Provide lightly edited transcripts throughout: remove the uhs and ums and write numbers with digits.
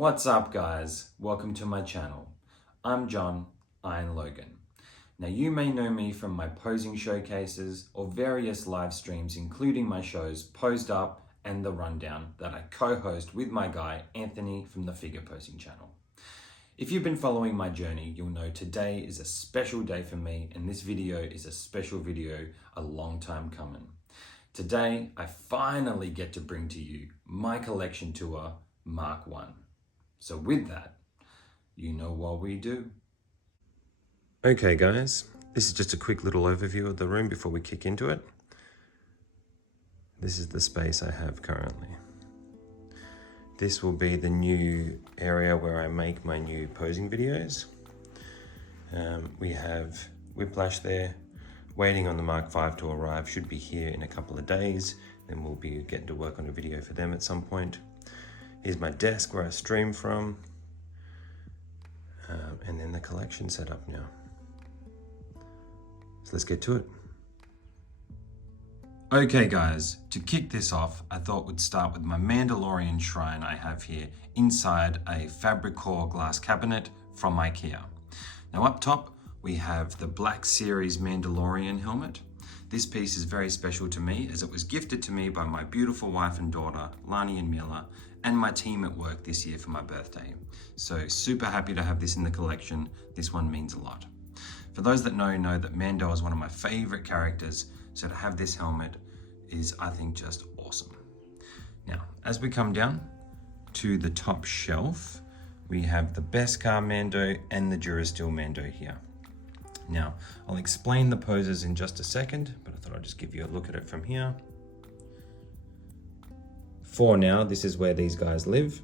What's up guys? Welcome to my channel. I'm John Iron Logan. Now you may know me from my posing showcases or various live streams including my shows Posed Up and The Rundown that I co-host with my guy Anthony from the Figure Posing channel. If you've been following my journey, you'll know today is a special day for me and this video is a special video a long time coming. Today, I finally get to bring to you my collection tour Mark 1. So with that, you know what we do. Okay guys, this is just a quick little overview of the room before we kick into it. This is the space I have currently. This will be the new area where I make my new posing videos. We have Whiplash there, waiting on the Mark 5 to arrive, should be here in a couple of days. Then we'll be getting to work on a video for them at some point. Here's my desk where I stream from. And then the collection set up now. So let's get to it. Okay guys, to kick this off, I thought we'd start with my Mandalorian shrine I have here inside a Fabricore glass cabinet from IKEA. Now up top, we have the Black Series Mandalorian helmet. This piece is very special to me as it was gifted to me by my beautiful wife and daughter, Lani and Mila, and my team at work this year for my birthday. So super happy to have this in the collection. This one means a lot. For those that know that Mando is one of my favorite characters, so to have this helmet is, I think, just awesome. Now, as we come down to the top shelf, we have the Beskar Mando and the Durasteel Mando here. Now, I'll explain the poses in just a second, but I thought I'd just give you a look at it from here. For now, this is where these guys live.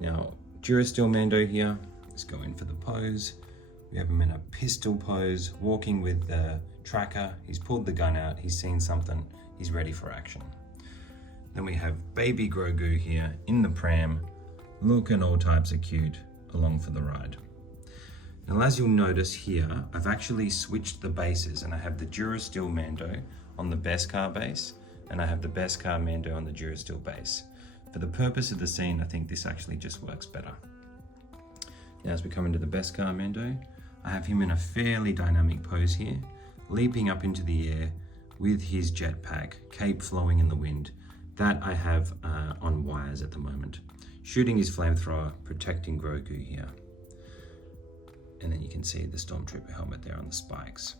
Now, Durasteel Mando here, let's go in for the pose. We have him in a pistol pose, walking with the tracker. He's pulled the gun out, he's seen something, he's ready for action. Then we have baby Grogu here in the pram, looking all types of cute, along for the ride. Now, as you'll notice here, I've actually switched the bases and I have the Durasteel Mando on the Beskar base and I have the Beskar Mando on the Durasteel base. For the purpose of the scene, I think this actually just works better. Now, as we come into the Beskar Mando, I have him in a fairly dynamic pose here, leaping up into the air with his jetpack, cape flowing in the wind. That I have on wires at the moment. Shooting his flamethrower, protecting Grogu here. And then you can see the Stormtrooper helmet there on the spikes.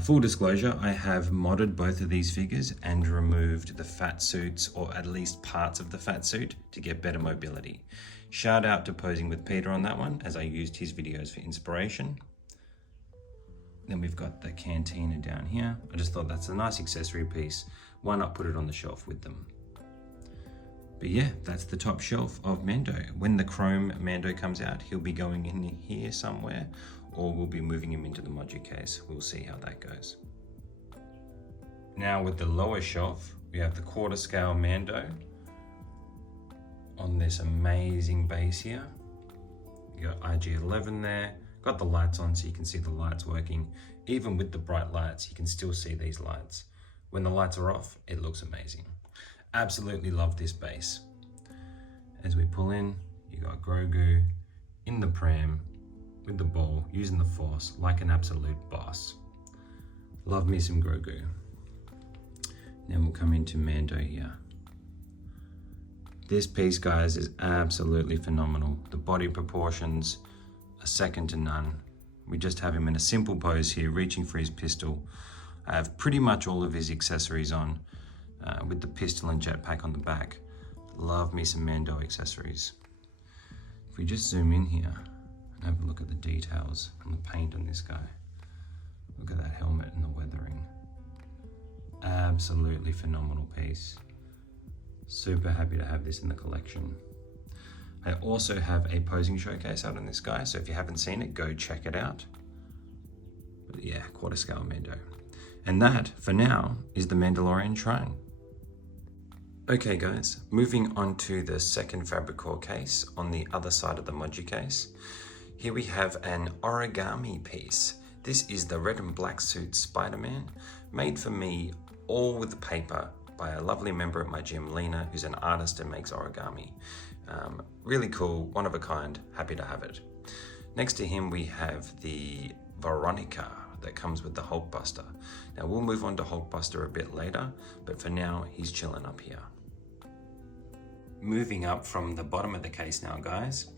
Full disclosure, I have modded both of these figures and removed the fat suits, or at least parts of the fat suit, to get better mobility. Shout out to Posing with Peter on that one, as I used his videos for inspiration. Then we've got the Cantina down here. I just thought that's a nice accessory piece. Why not put it on the shelf with them? But yeah, that's the top shelf of Mando. When the Chrome Mando comes out, he'll be going in here somewhere, or we'll be moving him into the Modu case. We'll see how that goes. Now with the lower shelf, we have the quarter scale Mando on this amazing base here. You got IG-11 there, got the lights on so you can see the lights working. Even with the bright lights, you can still see these lights. When the lights are off, it looks amazing. Absolutely love this base. As we pull in, you got Grogu in the pram with the ball, using the Force like an absolute boss. Love me some Grogu. Then we'll come into Mando here. This piece, guys, is absolutely phenomenal. The body proportions are second to none. We just have him in a simple pose here, reaching for his pistol. I have pretty much all of his accessories on, with the pistol and jetpack on the back. Love me some Mando accessories. If we just zoom in here and have a look at the details and the paint on this guy. Look at that helmet and the weathering. Absolutely phenomenal piece. Super happy to have this in the collection. I also have a posing showcase out on this guy, so if you haven't seen it, go check it out. But yeah, quarter scale Mando. And that, for now, is the Mandalorian shrine. Okay guys, moving on to the second Fabricore case on the other side of the Modu case. Here we have an origami piece. This is the red and black suit Spider-Man, made for me all with paper by a lovely member at my gym, Lena, who's an artist and makes origami. Really cool, one of a kind, happy to have it. Next to him we have the Veronica that comes with the Hulkbuster. Now we'll move on to Hulkbuster a bit later, but for now he's chilling up here. Moving up from the bottom of the case now, guys,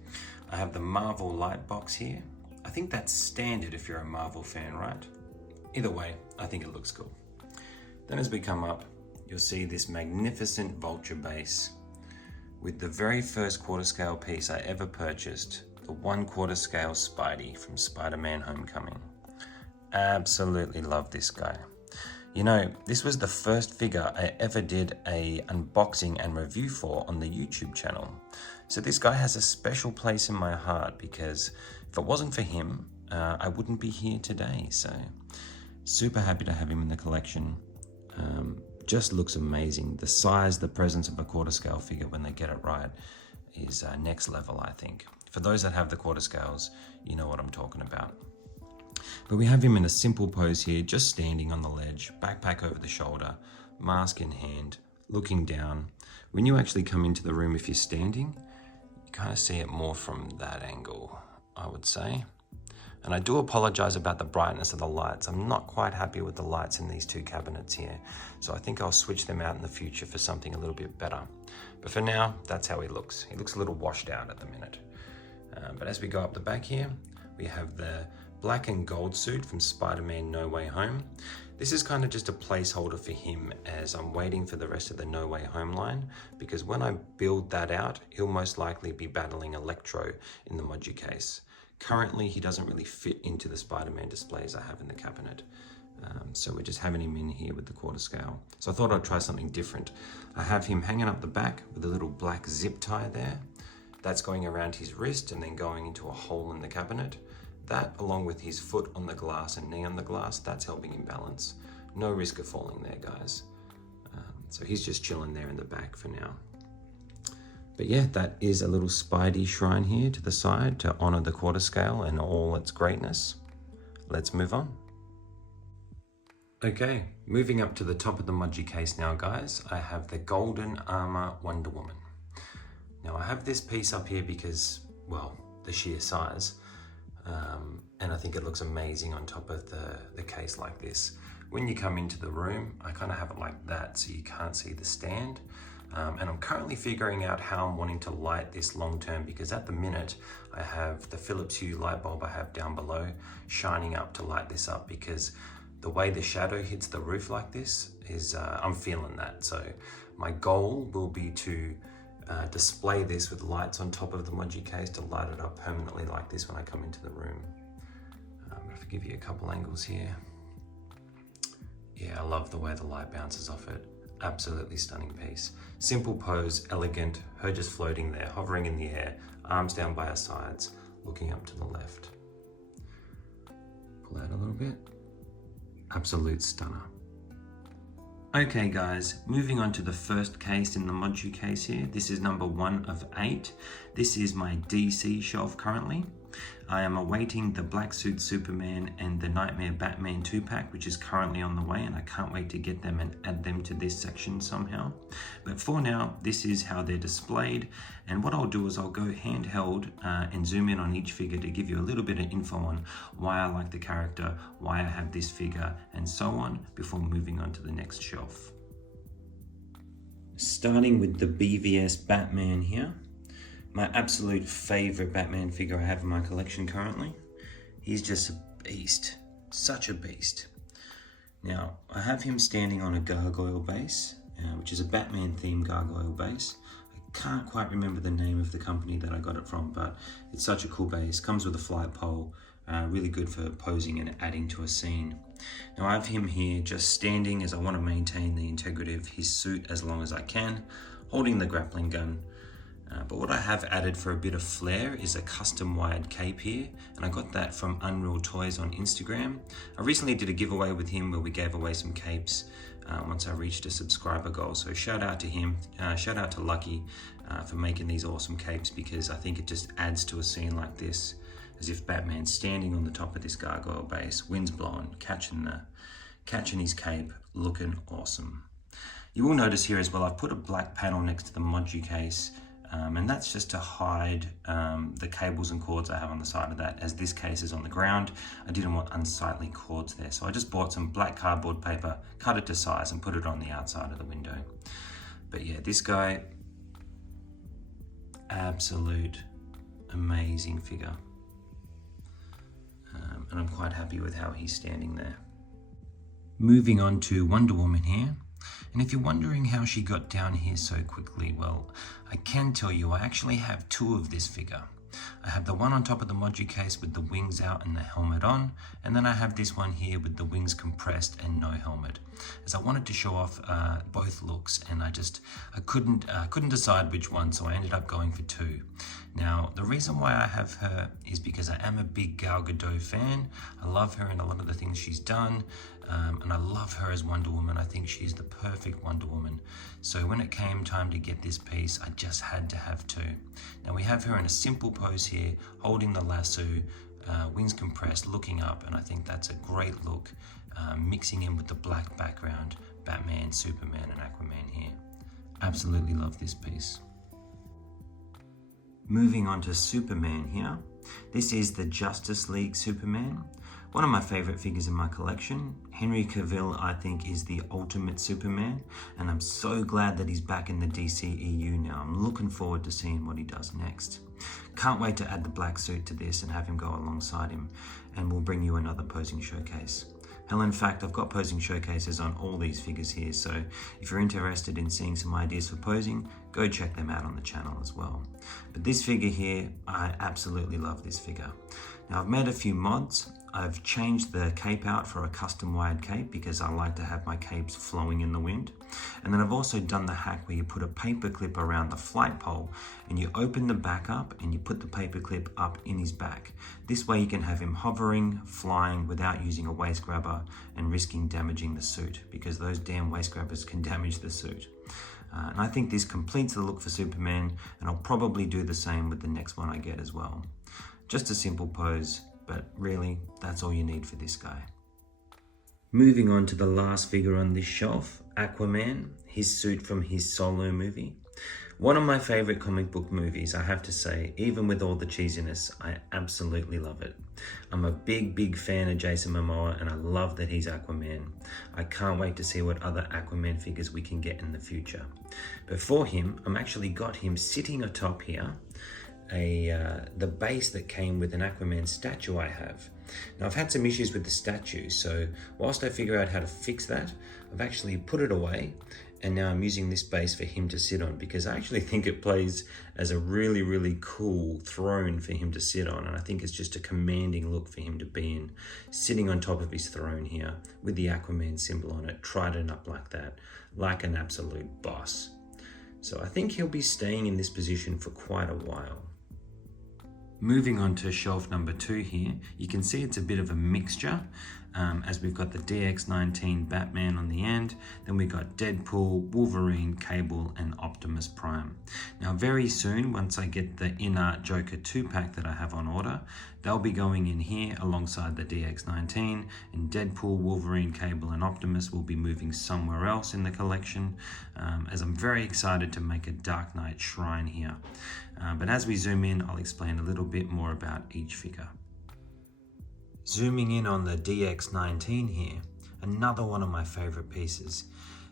I have the Marvel light box here. I think that's standard if you're a Marvel fan, right? Either way, I think it looks cool. Then as we come up, you'll see this magnificent Vulture base with the very first quarter scale piece I ever purchased, the 1/4 scale Spidey from Spider-Man Homecoming. Absolutely love this guy. You know, this was the first figure I ever did a unboxing and review for on the YouTube channel. So this guy has a special place in my heart because if it wasn't for him, I wouldn't be here today. So super happy to have him in the collection. Just looks amazing. The size, the presence of a quarter scale figure when they get it right is next level, I think. For those that have the quarter scales, you know what I'm talking about. But we have him in a simple pose here, just standing on the ledge, backpack over the shoulder, mask in hand, looking down. When you actually come into the room, if you're standing, you kind of see it more from that angle, I would say. And I do apologize about the brightness of the lights. I'm not quite happy with the lights in these two cabinets here. So I think I'll switch them out in the future for something a little bit better. But for now, that's how he looks. He looks a little washed out at the minute. But as we go up the back here, we have the black and gold suit from Spider-Man No Way Home. This is kind of just a placeholder for him as I'm waiting for the rest of the No Way Home line, because when I build that out, he'll most likely be battling Electro in the Moji case. Currently, he doesn't really fit into the Spider-Man displays I have in the cabinet. So we're just having him in here with the quarter scale. So I thought I'd try something different. I have him hanging up the back with a little black zip tie there. That's going around his wrist and then going into a hole in the cabinet. That, along with his foot on the glass and knee on the glass, that's helping him balance. No risk of falling there, guys. So he's just chilling there in the back for now. But yeah, that is a little Spidey shrine here to the side to honor the quarter scale and all its greatness. Let's move on. Okay, moving up to the top of the Moji case now, guys, I have the Golden Armor Wonder Woman. Now I have this piece up here because, well, the sheer size. And I think it looks amazing on top of the case like this. When you come into the room, I kind of have it like that so you can't see the stand. And I'm currently figuring out how I'm wanting to light this long term, because at the minute I have the Philips Hue light bulb I have down below shining up to light this up, because the way the shadow hits the roof like this is, I'm feeling that. So my goal will be to display this with lights on top of the Moji case to light it up permanently like this when I come into the room. If I give you a couple angles here. Yeah, I love the way the light bounces off it. Absolutely stunning piece. Simple pose, elegant, her just floating there, hovering in the air, arms down by her sides, looking up to the left. Pull out a little bit. Absolute stunner. Okay guys, moving on to the first case in the Moji case here. This is number 1 of 8. This is my DC shelf currently. I am awaiting the Black Suit Superman and the Nightmare Batman 2-pack, which is currently on the way, and I can't wait to get them and add them to this section somehow. But for now, this is how they're displayed. And what I'll do is I'll go handheld and zoom in on each figure to give you a little bit of info on why I like the character, why I have this figure, and so on, before moving on to the next shelf. Starting with the BVS Batman here. My absolute favorite Batman figure I have in my collection currently. He's just a beast, such a beast. Now, I have him standing on a gargoyle base, which is a Batman themed gargoyle base. I can't quite remember the name of the company that I got it from, but it's such a cool base. Comes with a flight pole, really good for posing and adding to a scene. Now I have him here just standing as I want to maintain the integrity of his suit as long as I can, holding the grappling gun. But what I have added for a bit of flair is a custom wired cape here, and I got that from Unreal Toys on Instagram. I recently did a giveaway with him where we gave away some capes once I reached a subscriber goal. So shout out to him, shout out to Lucky for making these awesome capes, because I think it just adds to a scene like this, as if Batman's standing on the top of this gargoyle base, wind's blowing, catching his cape, looking awesome. You will notice here as well, I've put a black panel next to the Moji case And that's just to hide the cables and cords I have on the side of that. As this case is on the ground, I didn't want unsightly cords there. So I just bought some black cardboard paper, cut it to size and put it on the outside of the window. But yeah, this guy, absolute amazing figure. And I'm quite happy with how he's standing there. Moving on to Wonder Woman here. And if you're wondering how she got down here so quickly, well, I can tell you I actually have two of this figure. I have the one on top of the Moji case with the wings out and the helmet on, and then I have this one here with the wings compressed and no helmet, as I wanted to show off both looks, and I couldn't decide which one, so I ended up going for two. Now, the reason why I have her is because I am a big Gal Gadot fan. I love her in a lot of the things she's done, and I love her as Wonder Woman. I think she's the perfect Wonder Woman. So when it came time to get this piece, I just had to have two. Now we have her in a simple pose here, holding the lasso, wings compressed, looking up, and I think that's a great look, mixing in with the black background, Batman, Superman, and Aquaman here. Absolutely love this piece. Moving on to Superman here. This is the Justice League Superman. One of my favorite figures in my collection. Henry Cavill, I think, is the ultimate Superman, and I'm so glad that he's back in the DCEU now. I'm looking forward to seeing what he does next. Can't wait to add the black suit to this and have him go alongside him, and we'll bring you another posing showcase. Hell, in fact, I've got posing showcases on all these figures here, so if you're interested in seeing some ideas for posing, go check them out on the channel as well. But this figure here, I absolutely love this figure. Now, I've made a few mods. I've changed the cape out for a custom wired cape because I like to have my capes flowing in the wind. And then I've also done the hack where you put a paper clip around the flight pole and you open the back up and you put the paper clip up in his back. This way you can have him hovering, flying without using a waist grabber and risking damaging the suit, because those damn waist grabbers can damage the suit. And I think this completes the look for Superman, and I'll probably do the same with the next one I get as well. Just a simple pose, but really, that's all you need for this guy. Moving on to the last figure on this shelf, Aquaman, his suit from his Solo movie. One of my favorite comic book movies, I have to say. Even with all the cheesiness, I absolutely love it. I'm a big fan of Jason Momoa, and I love that he's Aquaman. I can't wait to see what other Aquaman figures we can get in the future. But for him, I'm actually got him sitting atop here, the base that came with an Aquaman statue I have. Now, I've had some issues with the statue, so whilst I figure out how to fix that, I've actually put it away, and now I'm using this base for him to sit on, because I actually think it plays as a really cool throne for him to sit on, and I think it's just a commanding look for him to be in, sitting on top of his throne here with the Aquaman symbol on it, trident up like that, like an absolute boss. So I think he'll be staying in this position for quite a while. Moving on to shelf number 2 here, you can see it's a bit of a mixture, as we've got the DX19 Batman on the end, then we've got Deadpool, Wolverine, Cable, and Optimus Prime. Now very soon, once I get the InArt Joker 2-pack that I have on order, they'll be going in here alongside the DX19, and Deadpool, Wolverine, Cable, and Optimus will be moving somewhere else in the collection, as I'm very excited to make a Dark Knight shrine here. But as we zoom in, I'll explain a little bit more about each figure. Zooming in on the DX19 here, another one of my favorite pieces.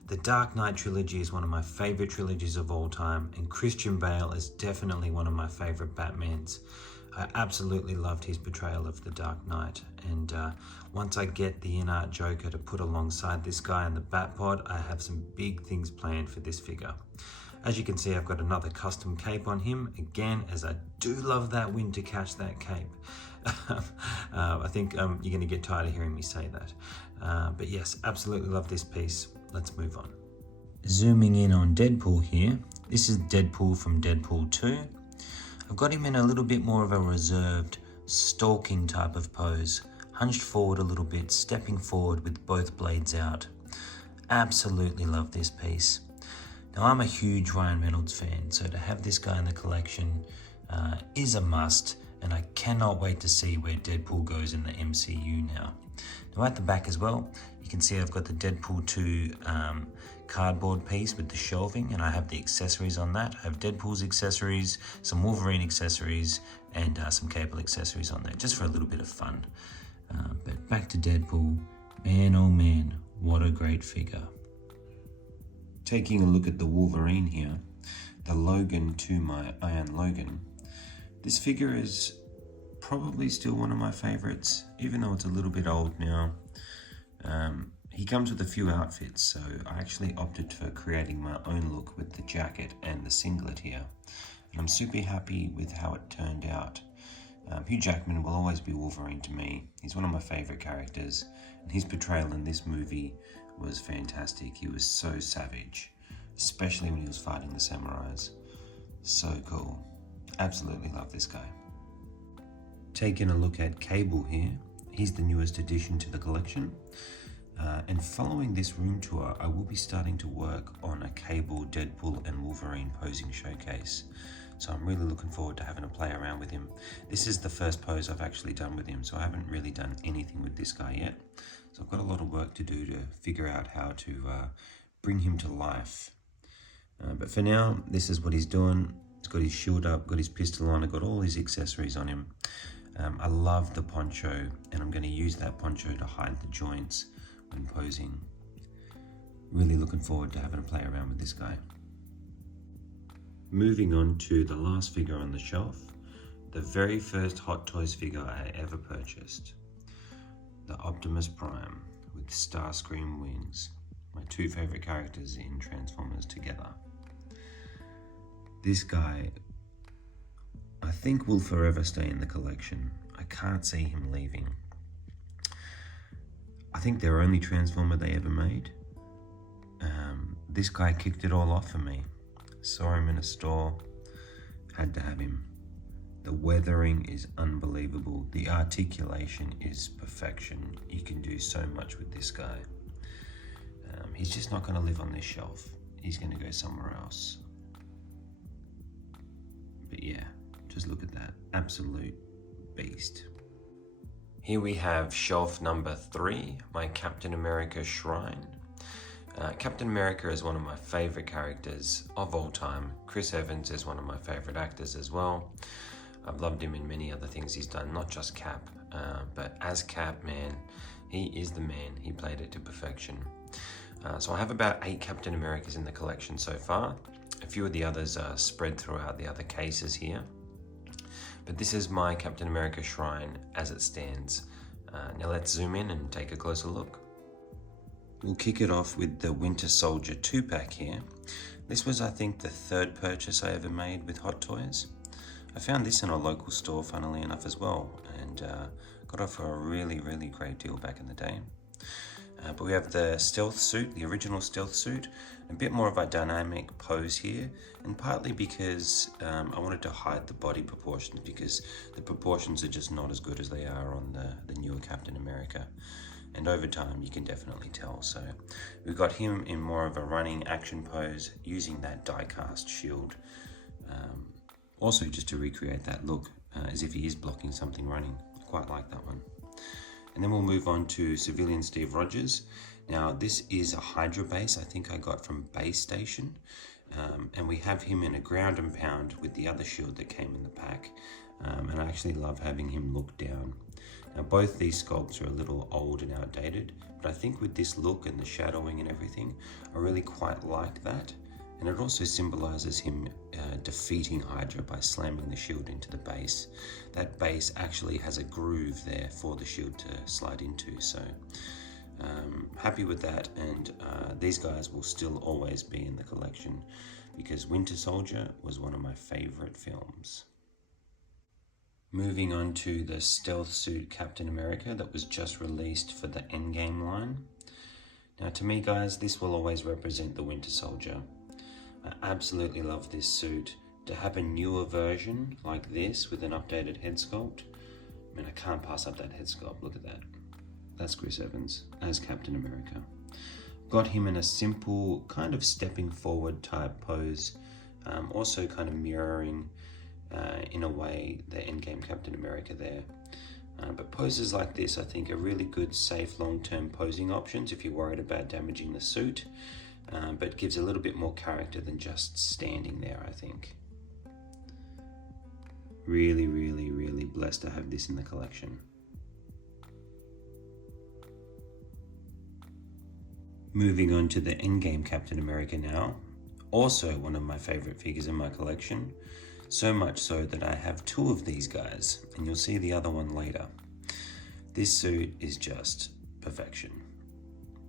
The Dark Knight trilogy is one of my favorite trilogies of all time, and Christian Bale is definitely one of my favorite Batmans. I absolutely loved his portrayal of the Dark Knight, and once I get the InArt Joker to put alongside this guy in the Batpod, I have some big things planned for this figure. As you can see, I've got another custom cape on him, again, as I do love that wind to catch that cape. I think you're going to get tired of hearing me say that. But yes, absolutely love this piece. Let's move on. Zooming in on Deadpool here. This is Deadpool from Deadpool 2. I've got him in a little bit more of a reserved, stalking type of pose. Hunched forward a little bit, stepping forward with both blades out. Absolutely love this piece. Now, I'm a huge Ryan Reynolds fan, so to have this guy in the collection is a must, and I cannot wait to see where Deadpool goes in the MCU now. Now at the back as well, you You can see I've got the Deadpool 2 cardboard piece with the shelving, and I have the accessories on that. I have Deadpool's accessories, some Wolverine accessories, and some Cable accessories on there, just for a little bit of fun. But back to Deadpool. Man, oh man, what a great figure. Taking a look at the Wolverine here, the Logan to my Iron Logan. This figure is probably still one of my favorites, even though it's a little bit old now. He comes with a few outfits, so I actually opted for creating my own look with the jacket and the singlet here. And I'm super happy with how it turned out. Hugh Jackman will always be Wolverine to me. He's one of my favorite characters, and his portrayal in this movie was fantastic. He was so savage, especially when he was fighting the samurais. So cool. Absolutely love this guy. Taking a look at Cable here. He's the newest addition to the collection. And following this room tour, I will be starting to work on a Cable, Deadpool and Wolverine posing showcase. So I'm really looking forward to having a play around with him. This is the first pose I've actually done with him, so I haven't really done anything with this guy yet. So I've got a lot of work to do to figure out how to bring him to life. But for now, this is what he's doing. He's got his shield up, got his pistol on, I've got all his accessories on him. I love the poncho, and I'm going to use that poncho to hide the joints when posing. Really looking forward to having a play around with this guy. Moving on to the last figure on the shelf, the very first Hot Toys figure I ever purchased. The Optimus Prime with Starscream wings. My two favorite characters in Transformers together. This guy, I think, will forever stay in the collection. I can't see him leaving. I think their only Transformer they ever made. This guy kicked it all off for me. Saw him in a store, had to have him. The weathering is unbelievable. The articulation is perfection. You can do so much with this guy. He's just not going to live on this shelf. He's going to go somewhere else. But yeah, just look at that. Absolute beast. Here we have shelf number 3, my Captain America shrine. Captain America is one of my favorite characters of all time. Chris Evans is one of my favorite actors as well. I've loved him in many other things he's done, not just Cap, but as Cap, man, he is the man. He played it to perfection. So I have about 8 Captain Americas in the collection so far. A few of the others are spread throughout the other cases here. But this is my Captain America shrine as it stands. Now let's zoom in and take a closer look. We'll kick it off with the Winter Soldier 2-pack here. This was, I think, the 3rd purchase I ever made with Hot Toys. I found this in a local store, funnily enough, as well, and got it for a really, really great deal back in the day. But we have the stealth suit, the original stealth suit, a bit more of a dynamic pose here, and partly because I wanted to hide the body proportions, because the proportions are just not as good as they are on the newer Captain America. And over time you can definitely tell. So we've got him in more of a running action pose using that die-cast shield. Also just to recreate that look as if he is blocking something running. Quite like that one. And then we'll move on to Civilian Steve Rogers. Now this is a Hydra base I think I got from Base Station. And we have him in a ground and pound with the other shield that came in the pack. And I actually love having him look down. Now both these sculpts are a little old and outdated, but I think with this look and the shadowing and everything, I really quite like that. And it also symbolizes him defeating Hydra by slamming the shield into the base. That base actually has a groove there for the shield to slide into, so happy with that. And these guys will still always be in the collection because Winter Soldier was one of my favorite films. Moving on to the stealth suit Captain America that was just released for the Endgame line. Now to me guys, this will always represent the Winter Soldier. I absolutely love this suit. To have a newer version like this with an updated head sculpt, I mean I can't pass up that head sculpt, look at that. That's Chris Evans as Captain America. Got him in a simple kind of stepping forward type pose, also kind of mirroring in a way the Endgame Captain America there. But poses like this, I think, are really good, safe, long-term posing options if you're worried about damaging the suit, but gives a little bit more character than just standing there, I think. Really, really, really blessed to have this in the collection. Moving on to the Endgame Captain America now. Also one of my favorite figures in my collection. So much so that I have two of these guys, and you'll see the other one later. This suit is just perfection.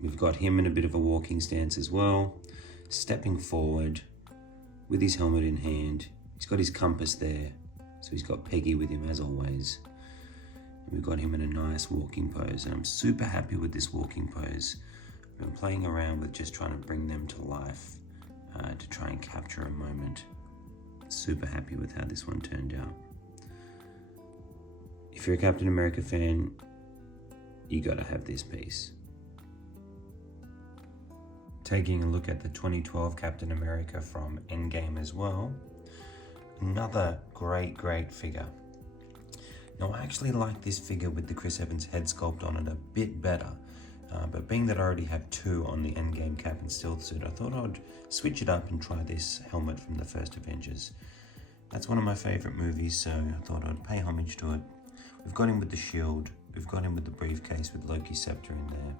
We've got him in a bit of a walking stance as well, stepping forward with his helmet in hand. He's got his compass there, so he's got Peggy with him as always. And we've got him in a nice walking pose, and I'm super happy with this walking pose. I've been playing around with just trying to bring them to life, to try and capture a moment. Super happy with how this one turned out. If you're a Captain America fan, you gotta have this piece. Taking a look at the 2012 Captain America from Endgame as well. Another great figure. Now I actually like this figure with the Chris Evans head sculpt on it a bit better. But being that I already have two on the Endgame Cap and Stealth suit, I thought I'd switch it up and try this helmet from the first Avengers. That's one of my favorite movies, so I thought I'd pay homage to it. We've got him with the shield, we've got him with the briefcase with Loki's scepter in there.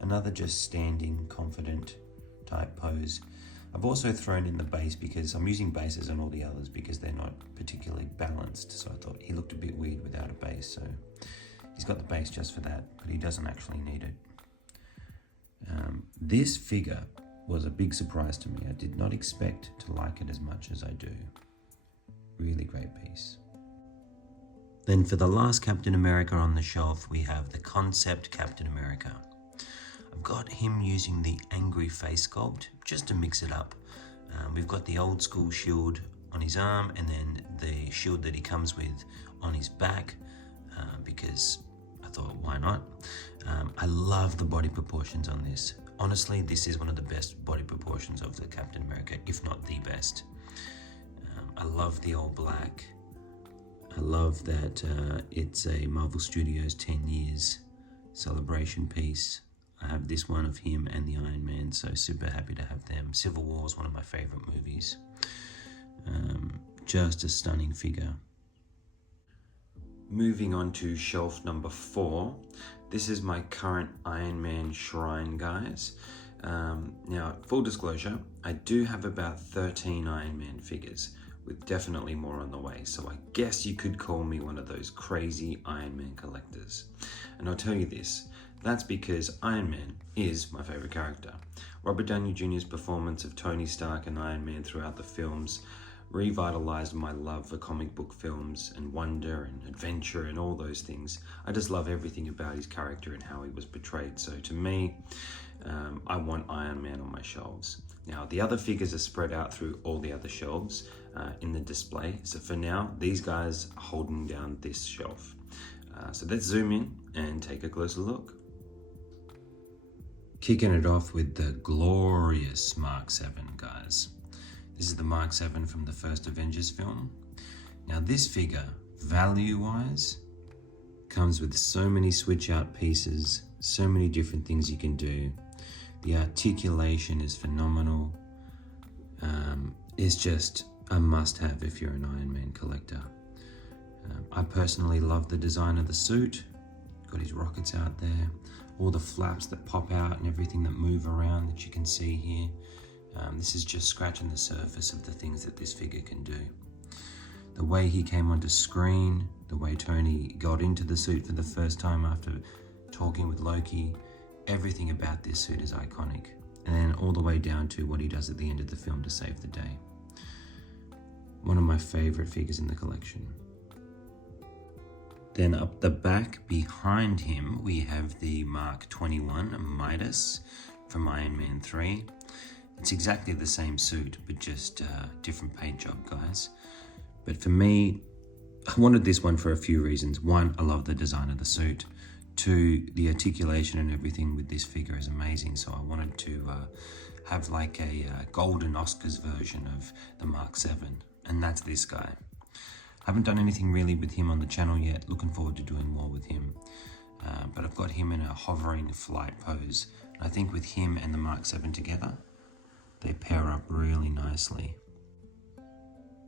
Another just standing, confident type pose. I've also thrown in the base because I'm using bases on all the others because they're not particularly balanced, so I thought he looked a bit weird without a base, so he's got the base just for that, but he doesn't actually need it. This figure was a big surprise to me. I did not expect to like it as much as I do. Really great piece. Then for the last Captain America on the shelf, we have the Concept Captain America. I've got him using the angry face sculpt just to mix it up. We've got the old school shield on his arm and then the shield that he comes with on his back, because I thought, why not? I love the body proportions on this. Honestly, this is one of the best body proportions of the Captain America, if not the best. I love the all black. I love that it's a Marvel Studios 10 years celebration piece. I have this one of him and the Iron Man, so super happy to have them. Civil War is one of my favorite movies. Just a stunning figure. Moving on to shelf number 4. This is my current Iron Man shrine, guys. Now, full disclosure, I do have about 13 Iron Man figures, with definitely more on the way, so I guess you could call me one of those crazy Iron Man collectors. And I'll tell you this, that's because Iron Man is my favorite character. Robert Downey Jr.'s performance of Tony Stark and Iron Man throughout the films revitalized my love for comic book films and wonder and adventure and all those things. I just love everything about his character and how he was portrayed. So to me, I want Iron Man on my shelves. Now, the other figures are spread out through all the other shelves in the display. So for now, these guys are holding down this shelf. So let's zoom in and take a closer look. Kicking it off with the glorious Mark 7, guys. This is the Mark 7 from the first Avengers film. Now this figure, value-wise, comes with so many switch-out pieces, so many different things you can do. The articulation is phenomenal. It's just a must-have if you're an Iron Man collector. I personally love the design of the suit. Got his rockets out there, all the flaps that pop out and everything that move around that you can see here. This is just scratching the surface of the things that this figure can do. The way he came onto screen, the way Tony got into the suit for the first time after talking with Loki, everything about this suit is iconic. And then all the way down to what he does at the end of the film to save the day. One of my favorite figures in the collection. Then up the back behind him, we have the Mark 21 Midas from Iron Man 3. It's exactly the same suit, but just different paint job, guys. But for me, I wanted this one for a few reasons. One, I love the design of the suit. Two, the articulation and everything with this figure is amazing. So I wanted to have like a golden Oscars version of the Mark 7, and that's this guy. I haven't done anything really with him on the channel yet. Looking forward to doing more with him. But I've got him in a hovering flight pose. I think with him and the Mark 7 together, they pair up really nicely.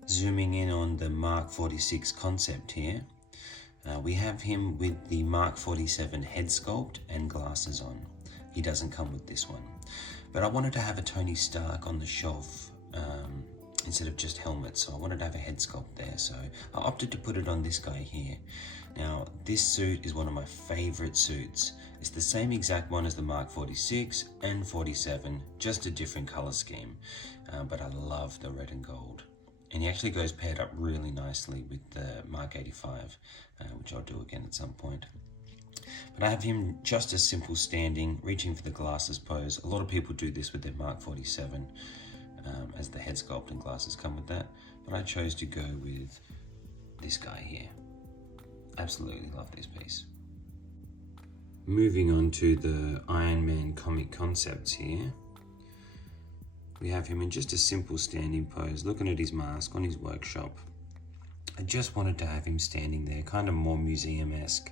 Zooming in on the Mark 46 concept here, we have him with the Mark 47 head sculpt and glasses on. He doesn't come with this one. But I wanted to have a Tony Stark on the shelf instead of just helmet, so I wanted to have a head sculpt there, so I opted to put it on this guy here. Now, this suit is one of my favorite suits. It's the same exact one as the Mark 46 and 47, just a different color scheme, but I love the red and gold. And he actually goes paired up really nicely with the Mark 85, which I'll do again at some point. But I have him just as simple standing, reaching for the glasses pose. A lot of people do this with their Mark 47, as the head sculpt and glasses come with that. But I chose to go with this guy here. Absolutely love this piece. Moving on to the Iron Man comic concepts here. We have him in just a simple standing pose, looking at his mask on his workshop. I just wanted to have him standing there, kind of more museum-esque,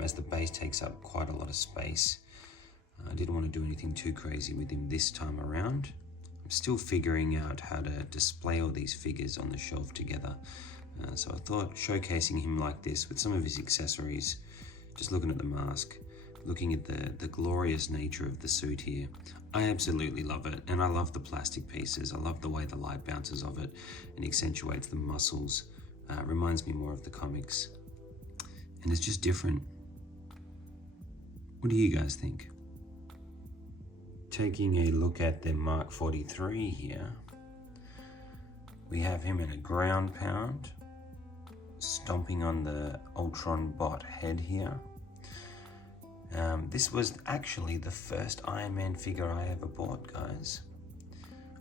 as the base takes up quite a lot of space. I didn't want to do anything too crazy with him this time around. I'm still figuring out how to display all these figures on the shelf together. So I thought showcasing him like this with some of his accessories, just looking at the mask, looking at the glorious nature of the suit here. I absolutely love it, and I love the plastic pieces. I love the way the light bounces off it and accentuates the muscles. Reminds me more of the comics. And it's just different. What do you guys think? Taking a look at the Mark 43 here, we have him in a ground pound, stomping on the Ultron bot head here. This was actually the first Iron Man figure I ever bought, guys.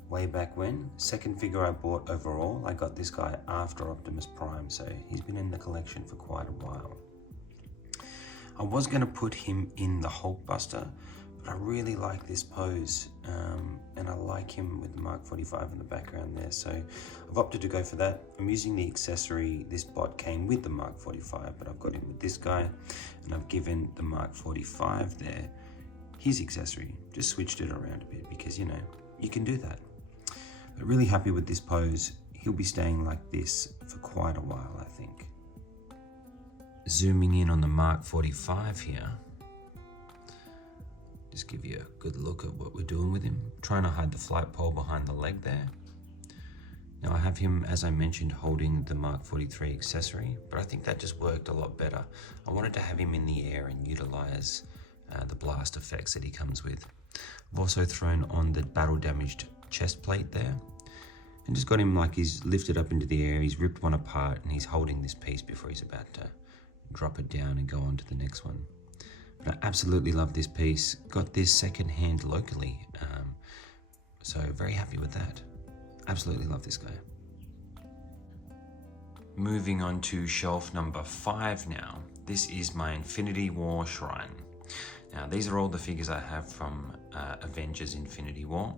Way back when. Second figure I bought overall. I got this guy after Optimus Prime, so he's been in the collection for quite a while. I was going to put him in the Hulkbuster, but I really like this pose, and I like him with the Mark 45 in the background there, so I've opted to go for that. I'm using the accessory. This bot came with the Mark 45, but I've got him with this guy, and I've given the Mark 45 there his accessory. Just switched it around a bit because, you know, you can do that. But really happy with this pose. He'll be staying like this for quite a while, I think. Zooming in on the Mark 45 here. Just give you a good look at what we're doing with him. Trying to hide the flight pole behind the leg there. Now I have him, as I mentioned, holding the Mark 43 accessory, but I think that just worked a lot better. I wanted to have him in the air and utilize the blast effects that he comes with. I've also thrown on the battle damaged chest plate there, and just got him like he's lifted up into the air, he's ripped one apart, and he's holding this piece before he's about to drop it down and go on to the next one. But I absolutely love this piece. Got this second hand locally, so very happy with that. Absolutely love this guy. Moving on to shelf number 5 now. This is my Infinity War Shrine. Now these are all the figures I have from Avengers Infinity War.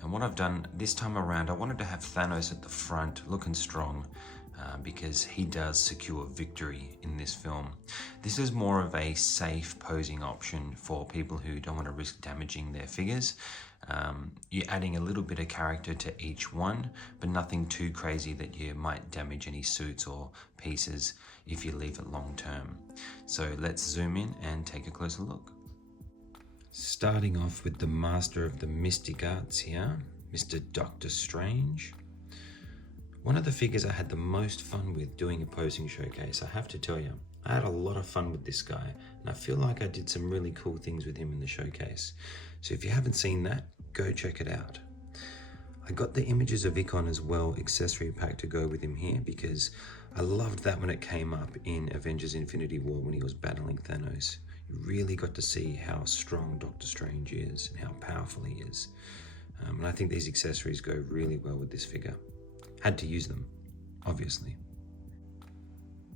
And what I've done this time around, I wanted to have Thanos at the front, looking strong, because he does secure victory in this film. This is more of a safe posing option for people who don't want to risk damaging their figures. You're adding a little bit of character to each one, but nothing too crazy that you might damage any suits or pieces if you leave it long term. So let's zoom in and take a closer look. Starting off with the master of the mystic arts here, Mr. Doctor Strange. One of the figures I had the most fun with doing a posing showcase, I have to tell you. I had a lot of fun with this guy, and I feel like I did some really cool things with him in the showcase. So if you haven't seen that, go check it out. I got the Images of Icon as well accessory pack to go with him here, because I loved that when it came up in Avengers Infinity War when he was battling Thanos. You really got to see how strong Doctor Strange is and how powerful he is. And I think these accessories go really well with this figure. Had to use them, obviously.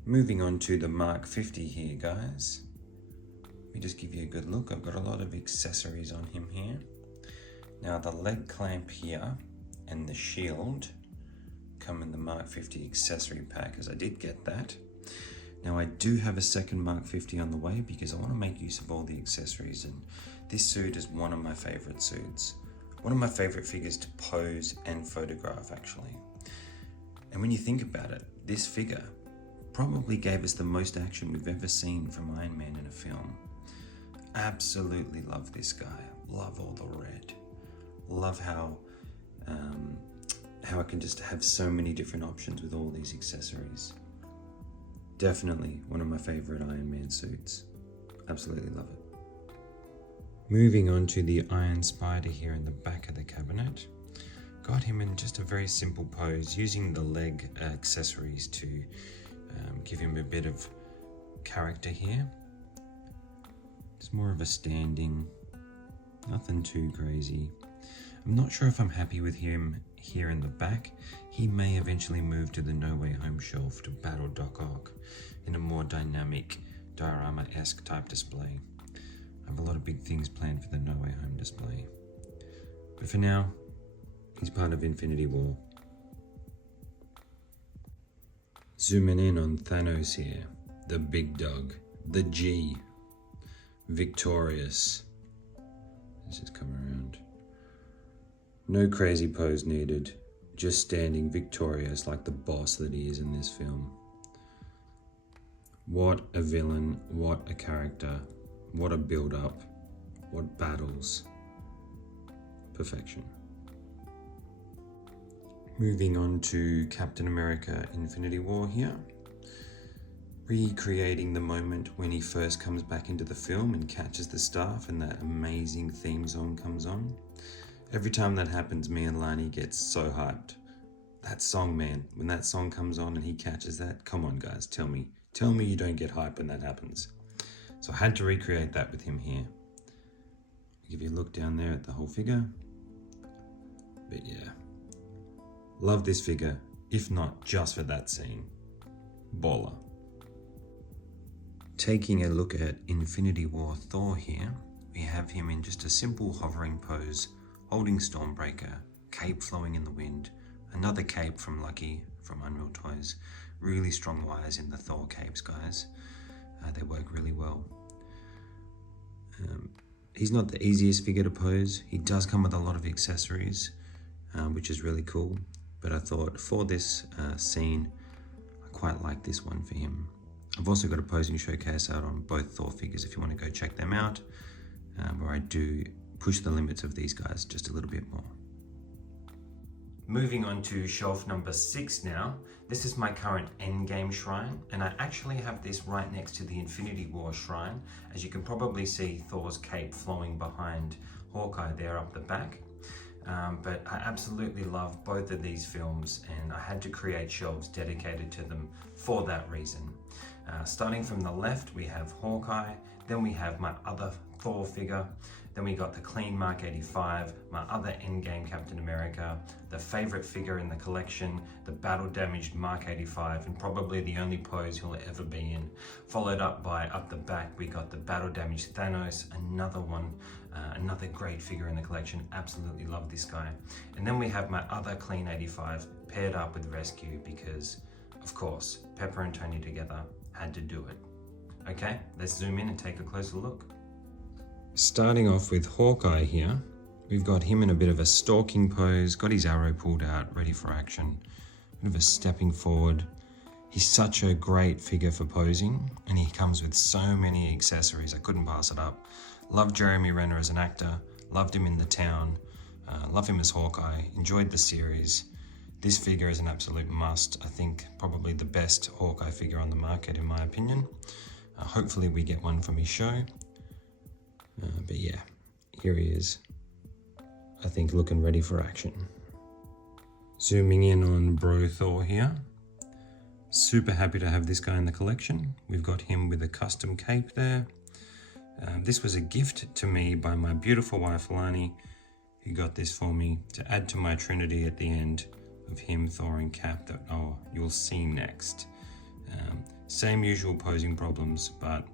Moving on to the Mark 50 here, guys. Let me just give you a good look. I've got a lot of accessories on him here. Now the leg clamp here and the shield come in the Mark 50 accessory pack, as I did get that. Now I do have a second Mark 50 on the way because I want to make use of all the accessories, and this suit is one of my favorite suits. One of my favorite figures to pose and photograph, actually. And when you think about it, this figure probably gave us the most action we've ever seen from Iron Man in a film. Absolutely love this guy. Love all the red. Love how I can just have so many different options with all these accessories. Definitely one of my favorite Iron Man suits. Absolutely love it. Moving on to the Iron Spider here in the back of the cabinet. Got him in just a very simple pose, using the leg accessories to give him a bit of character here. It's more of a standing, nothing too crazy. I'm not sure if I'm happy with him here in the back. He may eventually move to the No Way Home shelf to battle Doc Ock in a more dynamic, diorama-esque type display. I have a lot of big things planned for the No Way Home display. But for now, he's part of Infinity War. Zooming in on Thanos here, the big dog, the G, victorious. Let's just come around. No crazy pose needed, just standing victorious like the boss that he is in this film. What a villain, what a character, what a build-up, what battles. Perfection. Moving on to Captain America Infinity War here. Recreating the moment when he first comes back into the film and catches the staff and that amazing theme song comes on. Every time that happens, me and Lani get so hyped. That song, man, when that song comes on and he catches that, come on guys, tell me you don't get hyped when that happens. So I had to recreate that with him here. I'll give you a look down there at the whole figure. But yeah, love this figure, if not just for that scene. Baller. Taking a look at Infinity War Thor here, we have him in just a simple hovering pose, holding Stormbreaker, cape flowing in the wind, another cape from Lucky from Unreal Toys. Really strong wires in the Thor capes, guys. They work really well. He's not the easiest figure to pose. He does come with a lot of accessories, which is really cool. But I thought for this scene, I quite like this one for him. I've also got a posing showcase out on both Thor figures if you want to go check them out, where I do push the limits of these guys just a little bit more. Moving on to shelf number 6 now. This is my current Endgame shrine, and I actually have this right next to the Infinity War shrine. As you can probably see, Thor's cape flowing behind Hawkeye there up the back. But I absolutely love both of these films, and I had to create shelves dedicated to them for that reason. Starting from the left, we have Hawkeye, then we have my other Thor figure, then we got the clean Mark 85, my other Endgame Captain America, the favorite figure in the collection, the battle damaged Mark 85, and probably the only pose he'll ever be in. Followed up by, up the back, we got the battle damaged Thanos, another one, another great figure in the collection. Absolutely love this guy. And then we have my other clean 85 paired up with Rescue because, of course, Pepper and Tony together had to do it. Okay, let's zoom in and take a closer look. Starting off with Hawkeye here, we've got him in a bit of a stalking pose, got his arrow pulled out, ready for action. Bit of a stepping forward. He's such a great figure for posing, and he comes with so many accessories, I couldn't pass it up. Love Jeremy Renner as an actor, loved him in The Town, love him as Hawkeye, enjoyed the series. This figure is an absolute must. I think probably the best Hawkeye figure on the market in my opinion. Hopefully we get one from his show. But yeah, here he is. I think looking ready for action. Zooming in on Bro Thor here. Super happy to have this guy in the collection. We've got him with a custom cape there. This was a gift to me by my beautiful wife Lani, who got this for me to add to my trinity at the end of him, Thor and Cap that you'll see next. Same usual posing problems, but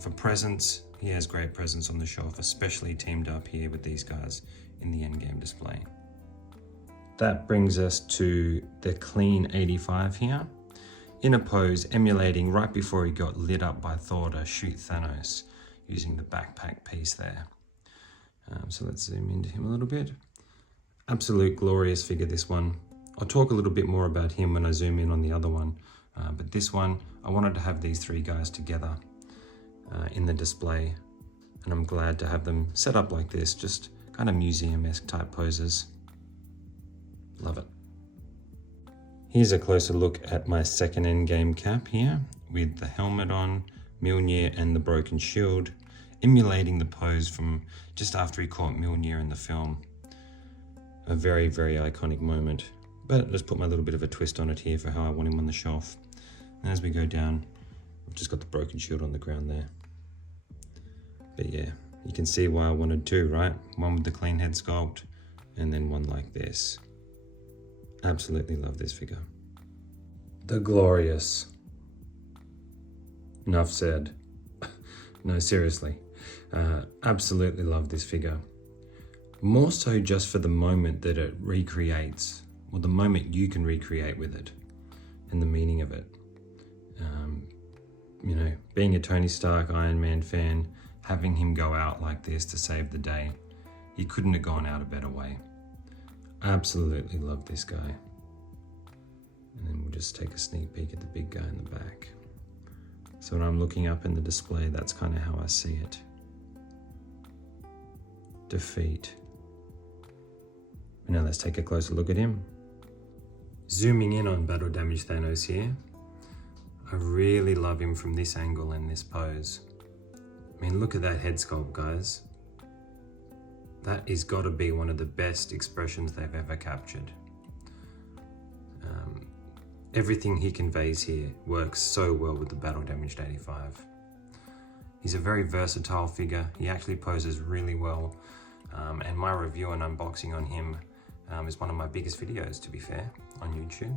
for presents, he has great presents on the shelf, especially teamed up here with these guys in the Endgame display. That brings us to the Clean 85 here, in a pose emulating right before he got lit up by Thor to shoot Thanos, using the backpack piece there. So let's zoom into him a little bit. Absolute glorious figure, this one. I'll talk a little bit more about him when I zoom in on the other one, but this one, I wanted to have these three guys together in the display, and I'm glad to have them set up like this, just kind of museum-esque type poses. Love it. Here's a closer look at my second Endgame cap here, with the helmet on, Mjolnir and the broken shield, emulating the pose from just after he caught Mjolnir in the film. A very, very iconic moment, but let's put my little bit of a twist on it here for how I want him on the shelf. And as we go down, I've just got the broken shield on the ground there. But yeah, you can see why I wanted two, right? One with the clean head sculpt, and then one like this. Absolutely love this figure. The Glorious. Enough said. No, seriously. Absolutely love this figure. More so just for the moment that it recreates, or the moment you can recreate with it, and the meaning of it. You know, being a Tony Stark Iron Man fan, having him go out like this to save the day, he couldn't have gone out a better way. Absolutely love this guy. And then we'll just take a sneak peek at the big guy in the back. So when I'm looking up in the display, that's kind of how I see it. Defeat. Now let's take a closer look at him. Zooming in on Battle Damage Thanos here, I really love him from this angle and this pose. I mean, look at that head sculpt, guys. That is got to be one of the best expressions they've ever captured. Everything he conveys here works so well with the Battle Damaged 85. He's a very versatile figure. He actually poses really well. And my review and unboxing on him is one of my biggest videos, to be fair, on YouTube.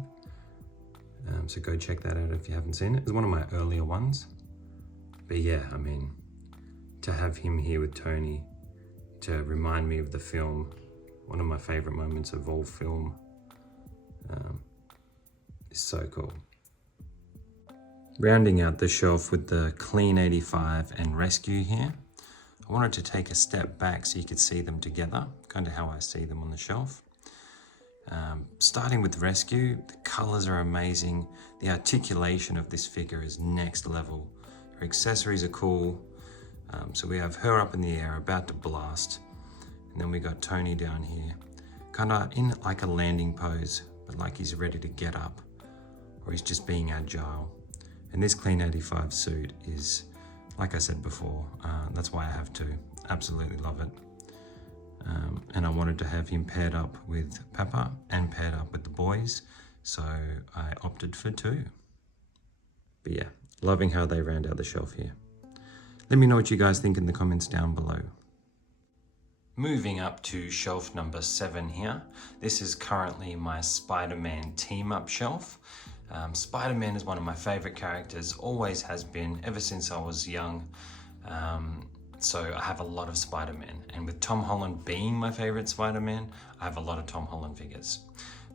So go check that out if you haven't seen it. It's one of my earlier ones. But yeah, I mean, to have him here with Tony, to remind me of the film, one of my favorite moments of all film, is so cool. Rounding out the shelf with the Clean 85 and Rescue here, I wanted to take a step back so you could see them together, kind of how I see them on the shelf. Starting with Rescue, the colors are amazing. The articulation of this figure is next level. Her accessories are cool. So we have her up in the air, about to blast. And then we got Tony down here, kind of in like a landing pose, but like he's ready to get up, or he's just being agile. And this Clean 85 suit is, like I said before, that's why I have two. Absolutely love it. And I wanted to have him paired up with Pepper and paired up with the boys, so I opted for two. But yeah, loving how they round out the shelf here. Let me know what you guys think in the comments down below. Moving up to shelf number 7 here. This is currently my Spider-Man team-up shelf. Spider-Man is one of my favorite characters, always has been, ever since I was young. So I have a lot of Spider-Man, and with Tom Holland being my favorite Spider-Man, I have a lot of Tom Holland figures.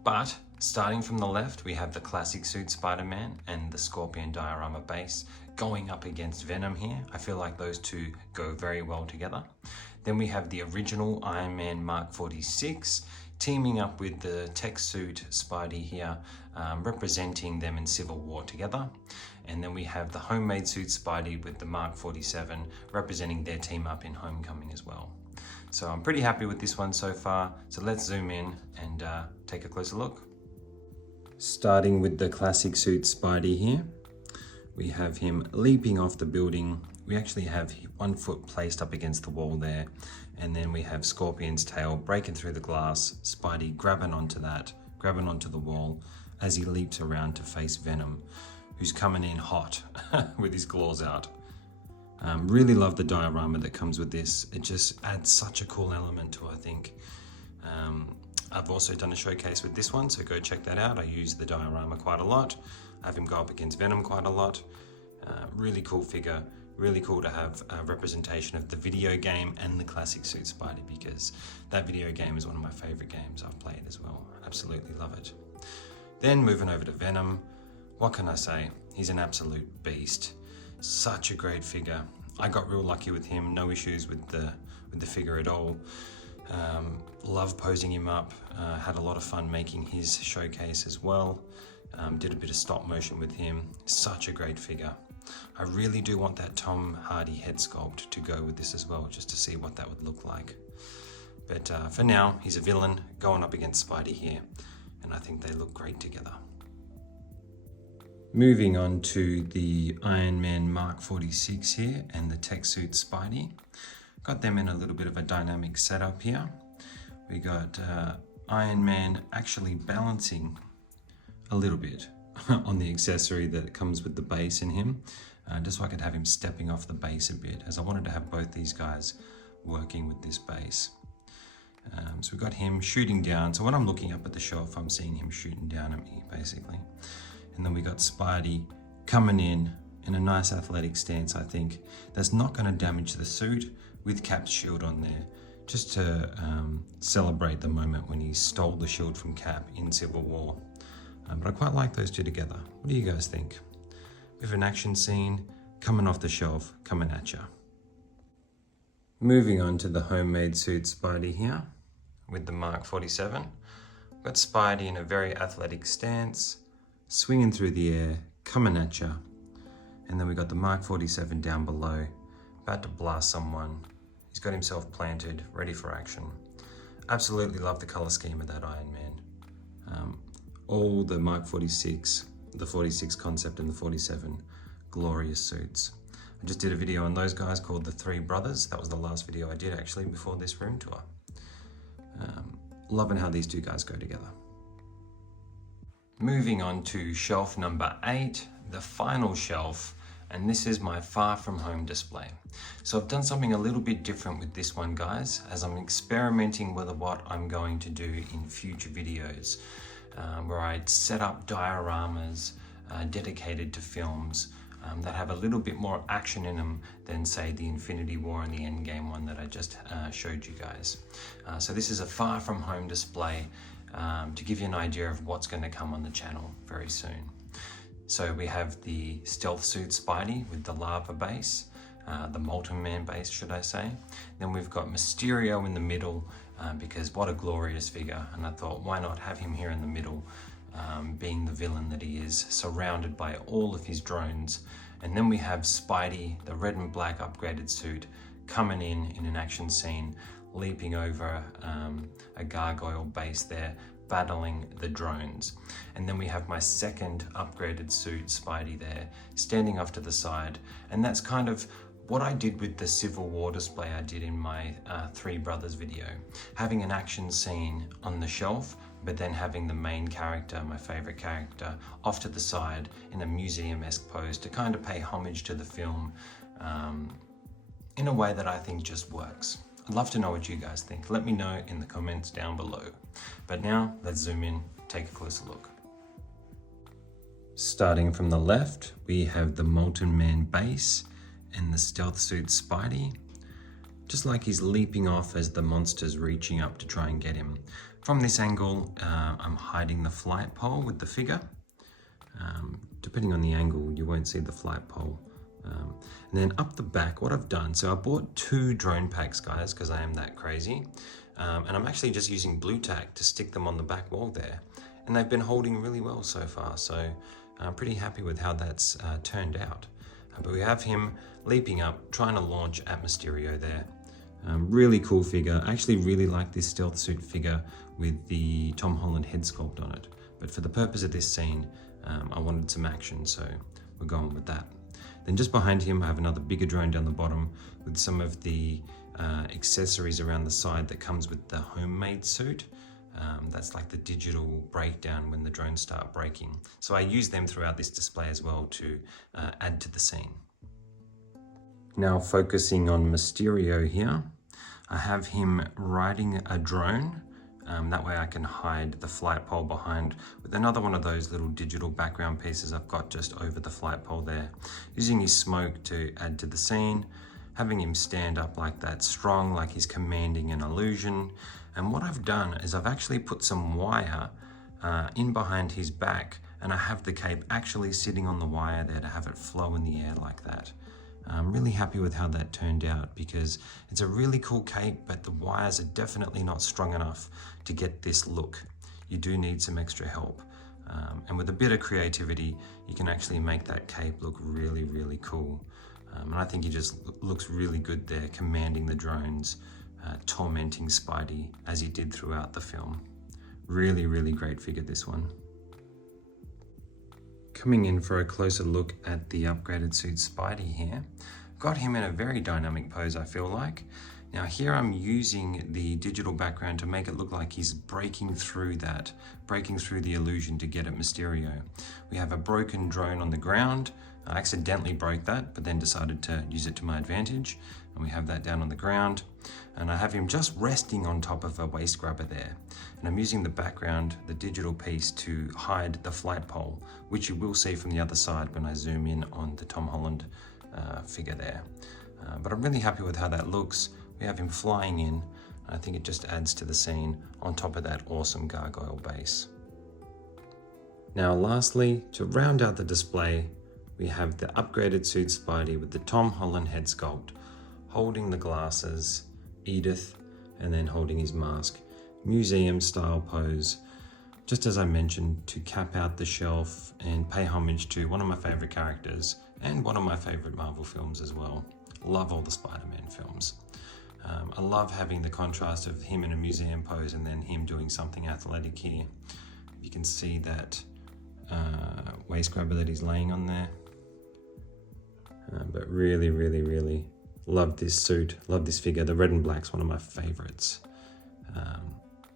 But starting from the left, we have the classic suit Spider-Man and the Scorpion diorama base going up against Venom here. I feel like those two go very well together. Then we have the original Iron Man Mark 46 teaming up with the tech suit Spidey here, representing them in Civil War together. And then we have the homemade suit Spidey with the Mark 47 representing their team up in Homecoming as well. So I'm pretty happy with this one so far. So let's zoom in and take a closer look. Starting with the classic suit Spidey here, we have him leaping off the building. We actually have one foot placed up against the wall there. And then we have Scorpion's tail breaking through the glass, Spidey grabbing onto the wall as he leaps around to face Venom, who's coming in hot with his claws out. Really love the diorama that comes with this. It just adds such a cool element to it, I think. I've also done a showcase with this one, so go check that out. I use the diorama quite a lot. I have him go up against Venom quite a lot. Really cool figure. Really cool to have a representation of the video game and the classic suit Spidey, because that video game is one of my favorite games I've played as well. Absolutely love it. Then moving over to Venom, what can I say? He's an absolute beast. Such a great figure. I got real lucky with him, no issues with the figure at all. Love posing him up, had a lot of fun making his showcase as well. Did a bit of stop motion with him. Such a great figure. I really do want that Tom Hardy head sculpt to go with this as well, just to see what that would look like. But for now, he's a villain going up against Spidey here, and I think they look great together. Moving on to the Iron Man Mark 46 here and the tech suit Spidey. Got them in a little bit of a dynamic setup here. We got Iron Man actually balancing a little bit on the accessory that comes with the base in him, just so I could have him stepping off the base a bit, as I wanted to have both these guys working with this base. So we got him shooting down. So when I'm looking up at the shelf, I'm seeing him shooting down at me, basically. And then we got Spidey coming in a nice athletic stance, I think. That's not going to damage the suit, with Cap's shield on there, just to celebrate the moment when he stole the shield from Cap in Civil War. But I quite like those two together. What do you guys think? With an action scene coming off the shelf, coming at you. Moving on to the homemade suit Spidey here with the Mark 47. We've got Spidey in a very athletic stance, swinging through the air, coming at you. And then we got the Mark 47 down below, about to blast someone. He's got himself planted, ready for action. Absolutely love the color scheme of that Iron Man. All the Mark 46, the 46 concept and the 47, glorious suits. I just did a video on those guys called The Three Brothers. That was the last video I did actually before this room tour. Loving how these two guys go together. Moving on to shelf number 8, the final shelf, and this is my Far From Home display. So I've done something a little bit different with this one, guys, as I'm experimenting with what I'm going to do in future videos, where I set up dioramas dedicated to films that have a little bit more action in them than, say, the Infinity War and the Endgame one that I just showed you guys. So this is a Far From Home display to give you an idea of what's going to come on the channel very soon. So we have the stealth suit Spidey with the lava base, the Molten Man base, should I say. Then we've got Mysterio in the middle, because what a glorious figure, and I thought, why not have him here in the middle, being the villain that he is, surrounded by all of his drones. And then we have Spidey, the red and black upgraded suit, coming in an action scene, leaping over a gargoyle base there, battling the drones. And then we have my second upgraded suit, Spidey, there, standing off to the side. And that's kind of what I did with the Civil War display I did in my Three Brothers video. Having an action scene on the shelf, but then having the main character, my favorite character, off to the side in a museum-esque pose to kind of pay homage to the film in a way that I think just works. I'd love to know what you guys think. Let me know in the comments down below. But now, let's zoom in, take a closer look. Starting from the left, we have the Molten Man base and the stealth suit Spidey. Just like he's leaping off as the monster's reaching up to try and get him. From this angle, I'm hiding the flight pole with the figure. Depending on the angle, you won't see the flight pole. And then up the back, what I've done, so I bought 2 drone packs, guys, because I am that crazy. And I'm actually just using blue tack to stick them on the back wall there. And they've been holding really well so far, so I'm pretty happy with how that's turned out. But we have him leaping up, trying to launch at Mysterio there. Really cool figure. I actually really like this stealth suit figure with the Tom Holland head sculpt on it. But for the purpose of this scene, I wanted some action, so we're going with that. Then just behind him, I have another bigger drone down the bottom with some of the accessories around the side that comes with the homemade suit. That's like the digital breakdown when the drones start breaking. So I use them throughout this display as well to add to the scene. Now focusing on Mysterio here, I have him riding a drone That way I can hide the flight pole behind with another one of those little digital background pieces I've got just over the flight pole there. Using his smoke to add to the scene, having him stand up like that, strong, like he's commanding an illusion. And what I've done is I've actually put some wire in behind his back, and I have the cape actually sitting on the wire there to have it flow in the air like that. I'm really happy with how that turned out because it's a really cool cape, but the wires are definitely not strong enough to get this look. You do need some extra help. And with a bit of creativity, you can actually make that cape look really, really cool. And I think he just looks really good there, commanding the drones, tormenting Spidey as he did throughout the film. Really, really great figure, this one. Coming in for a closer look at the upgraded suit Spidey here. Got him in a very dynamic pose, I feel like. Now here I'm using the digital background to make it look like he's breaking through the illusion to get at Mysterio. We have a broken drone on the ground. I accidentally broke that, but then decided to use it to my advantage. And we have that down on the ground. And I have him just resting on top of a waist grabber there. And I'm using the background, the digital piece, to hide the flight pole, which you will see from the other side when I zoom in on the Tom Holland figure there. But I'm really happy with how that looks. We have him flying in. I think it just adds to the scene on top of that awesome gargoyle base. Now lastly, to round out the display, we have the upgraded suit Spidey with the Tom Holland head sculpt, holding the glasses, Edith, and then holding his mask. Museum style pose, just as I mentioned, to cap out the shelf and pay homage to one of my favorite characters and one of my favorite Marvel films as well. Love all the Spider-Man films. I love having the contrast of him in a museum pose and then him doing something athletic here. You can see that waist grabber that he's laying on there. But really, really, really love this suit, love this figure. The red and black's one of my favorites.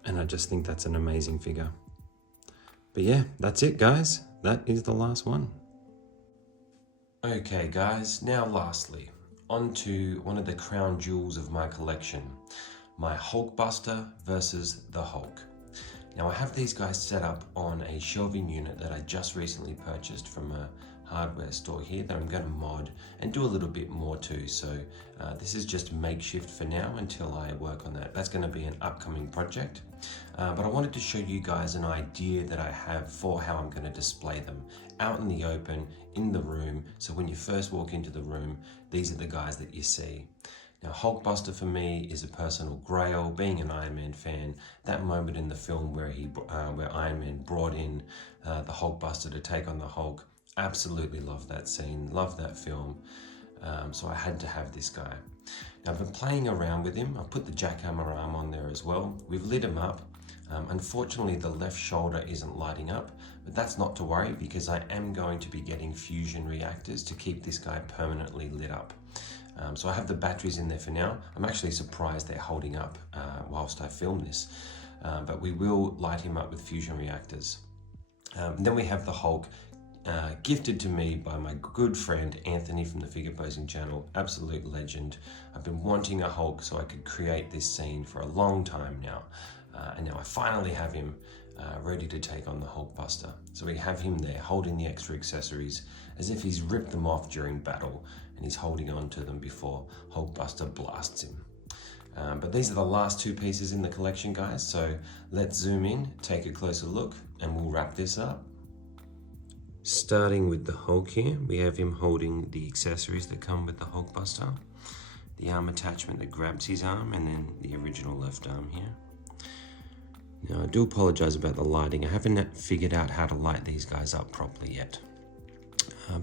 And I just think that's an amazing figure. But yeah, that's it, guys. That is the last one. Okay, guys, now lastly, on to one of the crown jewels of my collection, my Hulkbuster versus the Hulk. Now I have these guys set up on a shelving unit that I just recently purchased from a hardware store here that I'm going to mod and do a little bit more to. So this is just makeshift for now until I work on that. That's going to be an upcoming project. But I wanted to show you guys an idea that I have for how I'm going to display them out in the open, in the room. So when you first walk into the room, these are the guys that you see. Now, Hulkbuster for me is a personal grail. Being an Iron Man fan, that moment in the film where Iron Man brought in the Hulkbuster to take on the Hulk, absolutely love that scene, love that film. So I had to have this guy. Now I've been playing around with him. I've put the jackhammer arm on there as well. We've lit him up. Unfortunately, the left shoulder isn't lighting up, but that's not to worry because I am going to be getting fusion reactors to keep this guy permanently lit up. So I have the batteries in there for now. I'm actually surprised they're holding up whilst I film this, but we will light him up with fusion reactors. Then we have the Hulk, gifted to me by my good friend Anthony from the Figure Posing channel, absolute legend. I've been wanting a Hulk so I could create this scene for a long time now, and now I finally have him ready to take on the Hulkbuster. So we have him there holding the extra accessories as if he's ripped them off during battle and he's holding on to them before Hulkbuster blasts him. But these are the last two pieces in the collection, guys, so let's zoom in, take a closer look, and we'll wrap this up. Starting with the Hulk here, we have him holding the accessories that come with the Hulkbuster, the arm attachment that grabs his arm, and then the original left arm here. Now I do apologize about the lighting. I haven't figured out how to light these guys up properly yet,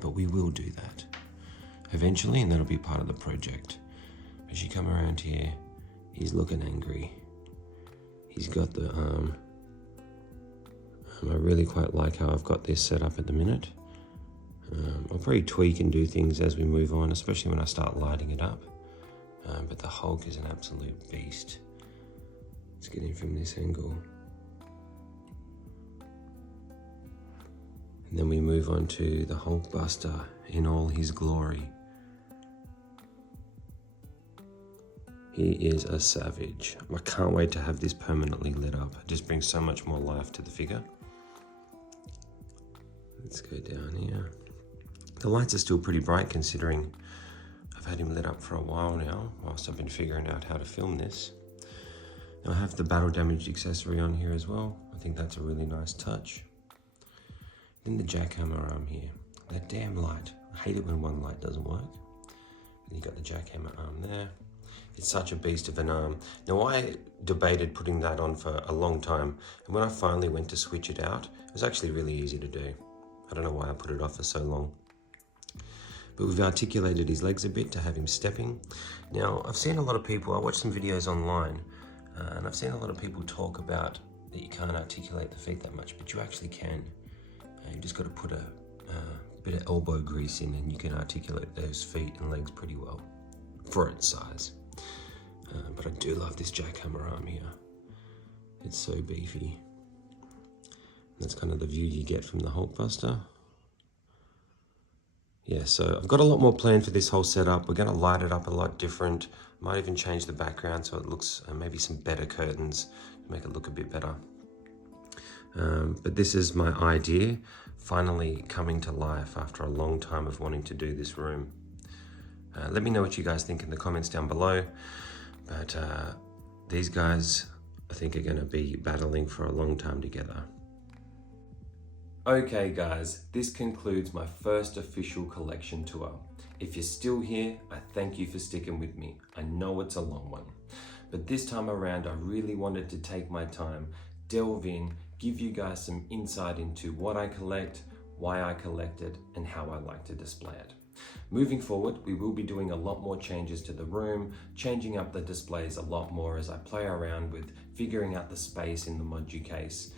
but we will do that eventually, and that'll be part of the project. As you come around here, he's looking angry. He's got the arm. I really quite like how I've got this set up at the minute. I'll probably tweak and do things as we move on, especially when I start lighting it up. But the Hulk is an absolute beast. Let's get in from this angle. And then we move on to the Hulkbuster in all his glory. He is a savage. I can't wait to have this permanently lit up. It just brings so much more life to the figure. Let's go down here. The lights are still pretty bright considering I've had him lit up for a while now, whilst I've been figuring out how to film this. I have the battle damaged accessory on here as well. I think that's a really nice touch. Then the jackhammer arm here. That damn light. I hate it when one light doesn't work. And you got the jackhammer arm there. It's such a beast of an arm. Now I debated putting that on for a long time, and when I finally went to switch it out, it was actually really easy to do. I don't know why I put it off for so long. But we've articulated his legs a bit to have him stepping. Now I've seen a lot of people, I watched some videos online, and I've seen a lot of people talk about that you can't articulate the feet that much, but you actually can. You just got to put a bit of elbow grease in and you can articulate those feet and legs pretty well for its size. But I do love this jackhammer arm here. It's so beefy. That's kind of the view you get from the Hulkbuster. Yeah, so I've got a lot more planned for this whole setup. We're going to light it up a lot different. Might even change the background so it looks, maybe some better curtains to make it look a bit better. But this is my idea, finally coming to life after a long time of wanting to do this room. Let me know what you guys think in the comments down below. But these guys, I think, are going to be battling for a long time together. Okay guys, this concludes my first official collection tour. If you're still here, I thank you for sticking with me. I know it's a long one. But this time around, I really wanted to take my time, delve in, give you guys some insight into what I collect, why I collect it, and how I like to display it. Moving forward, we will be doing a lot more changes to the room, changing up the displays a lot more as I play around with figuring out the space in the Modu case,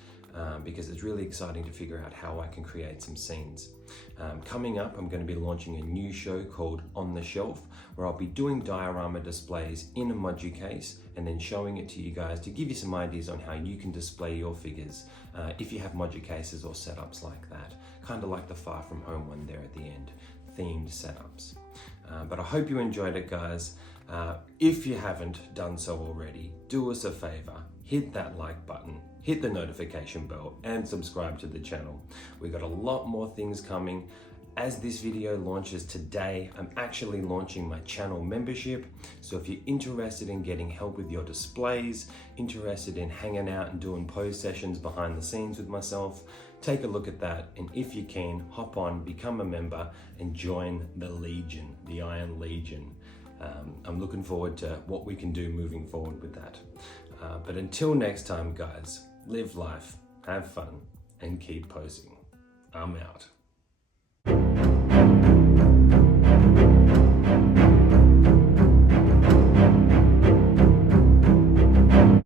because it's really exciting to figure out how I can create some scenes. Coming up, I'm going to be launching a new show called On the Shelf, where I'll be doing diorama displays in a Modu case and then showing it to you guys to give you some ideas on how you can display your figures if you have Modu cases or setups like that. Kind of like the Far From Home one there at the end, themed setups. But I hope you enjoyed it, guys. If you haven't done so already, do us a favor, hit that like button, hit the notification bell, and subscribe to the channel. We've got a lot more things coming. As this video launches today, I'm actually launching my channel membership. So if you're interested in getting help with your displays, interested in hanging out and doing pose sessions behind the scenes with myself, take a look at that. And if you can, hop on, become a member, and join the Legion, the Iron Legion. I'm looking forward to what we can do moving forward with that. But until next time, guys, live life, have fun, and keep posing. I'm out.